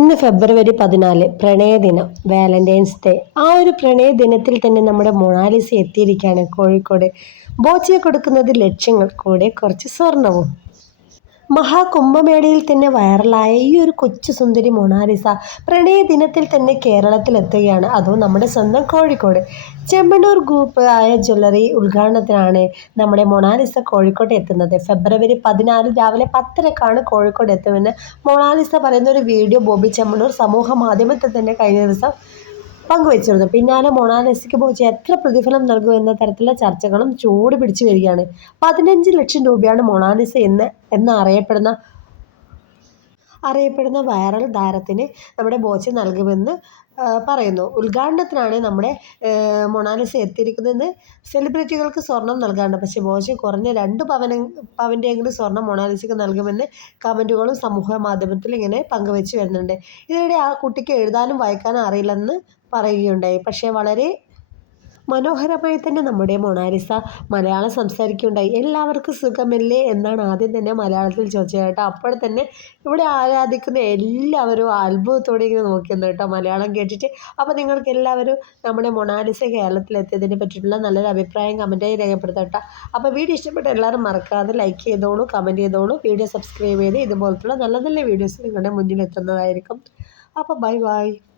ഇന്ന് ഫെബ്രുവരി പതിനാല് പ്രണയദിനം Valentine's day. ആ ഒരു പ്രണയ ദിനത്തിൽ തന്നെ നമ്മുടെ മൊണാലിസ എത്തിയിരിക്കുകയാണ് കോഴിക്കോട്. ബോച്ചയെ കൊടുക്കുന്നത് ലക്ഷ്യങ്ങൾ കൂടെ കുറച്ച് സ്വർണവും. മഹാകുംഭമേളയിൽ തന്നെ വൈറലായ ഈ ഒരു കൊച്ചു സുന്ദരി മൊണാലിസ പ്രണയ ദിനത്തിൽ തന്നെ കേരളത്തിലെത്തുകയാണ്. അതും നമ്മുടെ സ്വന്തം കോഴിക്കോട്. ചെമ്മണ്ണൂർ ഗ്രൂപ്പ് ആയ ജ്വല്ലറി ഉദ്ഘാടനത്തിനാണ് നമ്മുടെ മൊണാലിസ കോഴിക്കോട്ട് എത്തുന്നത്. ഫെബ്രുവരി പതിനാല് രാവിലെ പത്തരക്കാണ് കോഴിക്കോട് എത്തുമെന്ന് മൊണാലിസ പറയുന്ന ഒരു വീഡിയോ ബോബി ചെമ്മണ്ണൂർ സമൂഹ മാധ്യമത്തിൽ തന്നെ കഴിഞ്ഞ ദിവസം പങ്കുവച്ചിരുന്നു. പിന്നാലെ മൊണാലിസയ്ക്ക് പോയി എത്ര പ്രതിഫലം നൽകും എന്ന തരത്തിലുള്ള ചർച്ചകളും ചൂട് പിടിച്ചു വരികയാണ്. പതിനഞ്ച് ലക്ഷം രൂപയാണ് മൊണാലിസ എന്ന് എന്ന് അറിയപ്പെടുന്ന വൈറൽ താരത്തിന് നമ്മുടെ ബോച്ച് നൽകുമെന്ന് പറയുന്നു. ഉദ്ഘാടനത്തിനാണ് നമ്മുടെ മൊണാലിസ എത്തിയിരിക്കുന്നത്. സെലിബ്രിറ്റികൾക്ക് സ്വർണം നൽകാറുണ്ട് പക്ഷേ ബോച്ച് കുറഞ്ഞ രണ്ട് പവന പവന്റെയെങ്കിലും സ്വർണം മൊണാലിസയ്ക്ക് നൽകുമെന്ന് കമന്റുകളും സമൂഹ മാധ്യമത്തിൽ ഇങ്ങനെ പങ്കുവെച്ച് വരുന്നുണ്ട്. ഇതിനിടെ ആ കുട്ടിക്ക് എഴുതാനും വായിക്കാനും അറിയില്ലെന്ന് പറയുകയുണ്ടായി. പക്ഷേ വളരെ മനോഹരമായി തന്നെ നമ്മുടെ മൊണാലിസ മലയാളം സംസാരിക്കുകയുണ്ടായി. എല്ലാവർക്കും സുഖമല്ലേ? എന്നാണ് ആദ്യം തന്നെ മലയാളത്തിൽ ചോദിച്ചത് കേട്ടോ. അപ്പോൾ തന്നെ ഇവിടെ ആരാധിക്കുന്ന എല്ലാവരും അത്ഭുതത്തോടെ ഇങ്ങനെ നോക്കിയിരുന്നു കേട്ടോ മലയാളം കേട്ടിട്ട്. അപ്പോൾ നിങ്ങൾക്ക് എല്ലാവരും നമ്മുടെ മൊണാലിസ കേരളത്തിലെത്തിയതിനെ പറ്റിയിട്ടുള്ള നല്ലൊരു അഭിപ്രായം കമന്റായി രേഖപ്പെടുത്താം കേട്ടോ. അപ്പോൾ വീഡിയോ ഇഷ്ടപ്പെട്ട എല്ലാവരും മറക്കാതെ ലൈക്ക് ചെയ്തോളൂ കമന്റ് ചെയ്തോളൂ. വീഡിയോ സബ്സ്ക്രൈബ് ചെയ്ത് ഇതുപോലത്തുള്ള നല്ല നല്ല വീഡിയോസ് നിങ്ങളുടെ മുന്നിൽ എത്തുന്നതായിരിക്കും അപ്പോൾ ബൈ ബൈ